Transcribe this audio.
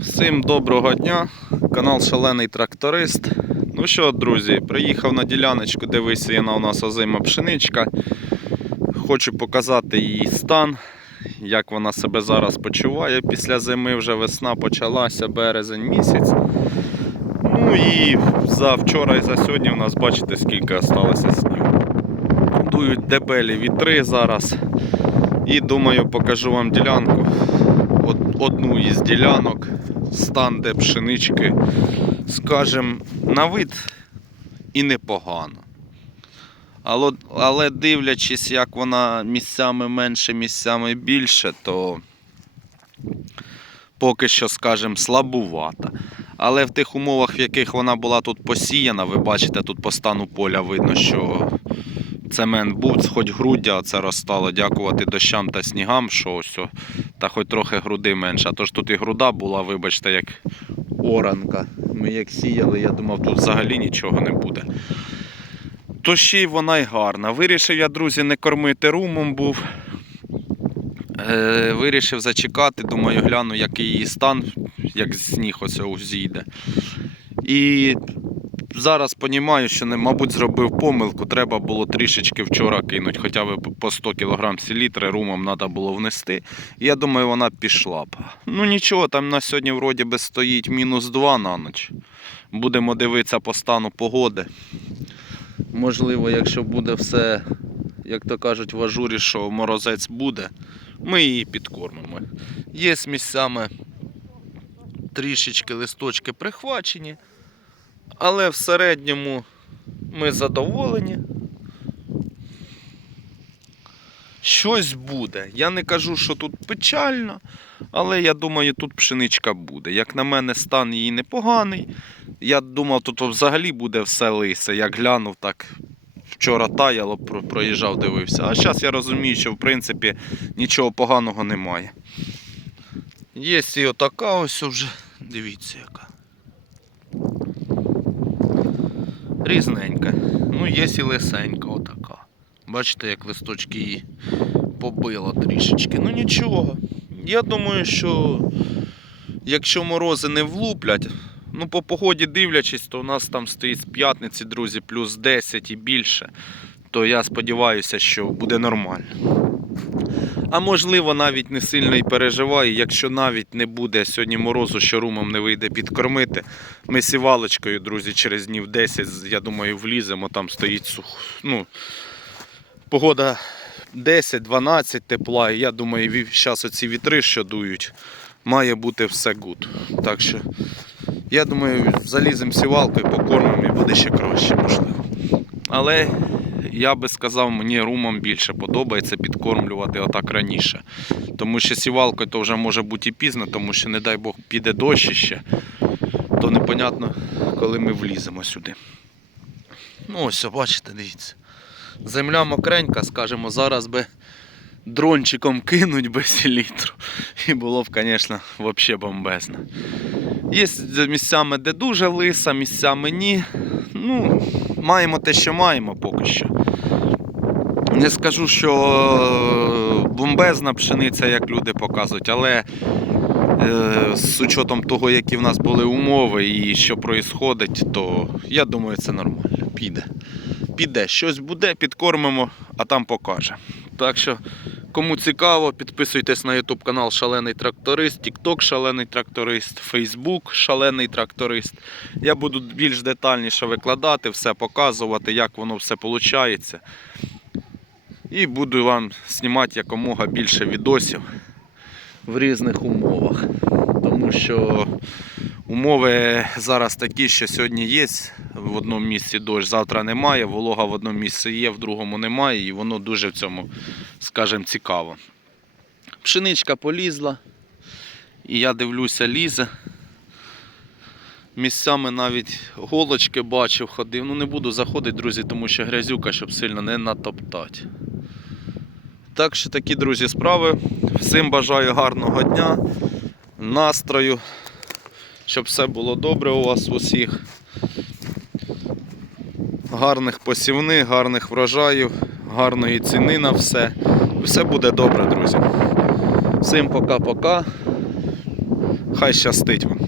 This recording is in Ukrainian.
Всім доброго дня, канал Шалений Тракторист. Ну що, друзі, приїхав на діляночку, де висіяна у нас озима пшеничка. Хочу показати її стан, як вона себе зараз почуває. Після зими вже весна почалася, березень місяць. Ну і за вчора і за сьогодні у нас бачите скільки осталося снігу. Дують дебелі вітри зараз. І думаю, покажу вам ділянку. Одну із ділянок, стан де пшенички, скажем, на вид і непогано. Але, але дивлячись, як вона місцями менше, місцями більше, то поки що, скажем, слабувата. Але в тих умовах, в яких вона була тут посіяна, ви бачите, тут по стану поля видно, що цемент був, хоч груддя оце розстало, дякувати дощам та снігам, що ось, та хоч трохи груди менше. А то ж тут і груда була, вибачте, як оранка. Ми як сіяли, я думав, тут взагалі нічого не буде. То ще й вона й гарна. Вирішив я, друзі, не кормити румом був. Е, вирішив зачекати, думаю, гляну, який її стан, як сніг оце зійде. І зараз розумію, що не, мабуть, зробив помилку. Треба було трішечки вчора кинути, хоча б по 100 кг селітри румом треба було внести. Я думаю, вона пішла б. Ну нічого, там на сьогодні вроді би стоїть мінус 2 на ніч. Будемо дивитися по стану погоди. Можливо, якщо буде все, як то кажуть, в ажурі, що морозець буде, ми її підкормимо. Є з місцями трішечки листочки прихвачені. Але в середньому ми задоволені. Щось буде. Я не кажу, що тут печально, але я думаю, тут пшеничка буде. Як на мене, стан її непоганий. Я думав, тут взагалі буде все лисе. Як глянув, так вчора таяло, проїжджав, дивився. А зараз я розумію, що в принципі нічого поганого немає. Є і отака ось вже. Дивіться яка. Різненька. Ну, є і лисенька отака. Бачите, як листочки її побило трішечки. Ну нічого. Я думаю, що якщо морози не влуплять, ну по погоді дивлячись, то у нас там стоїть з п'ятниці, друзі, плюс 10 і більше. То я сподіваюся, що буде нормально. А можливо, навіть не сильно і переживаю, якщо навіть не буде сьогодні морозу, що румом не вийде підкормити. Ми сівалочкою, друзі, через днів 10, я думаю, вліземо, там стоїть сух. Ну, погода 10-12 тепла. І я думаю, зараз оці вітри, що дують, має бути все гуд. Так що, я думаю, заліземо сівалкою, покормимо і буде ще краще, можливо. Але я би сказав, мені румом більше подобається підкормлювати отак раніше. Тому що сівалкою то вже може бути і пізно, тому що, не дай Бог, піде дощ ще, то непонятно, коли ми вліземо сюди. Ну ось, бачите, дивіться. Земля мокренька, скажімо, зараз би дрончиком кинуть би селітру. І було б, звісно, взагалі бомбезно. Є місцями, де дуже лиса, місцями ні. Ну, маємо те, що маємо поки що. Не скажу, що е, бомбезна пшениця, як люди показують, але е, з учетом того, які в нас були умови і що відбувається, то я думаю, це нормально. Піде. Піде, щось буде, підкормимо, а там покаже. Так що, кому цікаво, підписуйтесь на YouTube канал Шалений Тракторист, TikTok Шалений Тракторист, Facebook Шалений Тракторист. Я буду більш детальніше викладати, все показувати, як воно все виходить. І буду вам знімати якомога більше відосів в різних умовах. Тому що умови зараз такі, що сьогодні є в одному місці дощ, завтра немає, волога в одному місці є, в другому немає, і воно дуже в цьому, скажімо, цікаво. Пшеничка полізла, і я дивлюся, лізе. Місцями навіть голочки бачив, ходив. Ну не буду заходити, друзі, тому що грязюка, щоб сильно не натоптати. Так що такі, друзі, справи. Всім бажаю гарного дня, настрою, щоб все було добре у вас усіх. Гарних посівних, гарних врожаїв, гарної ціни на все. Все буде добре, друзі. Всім пока-пока. Хай щастить вам.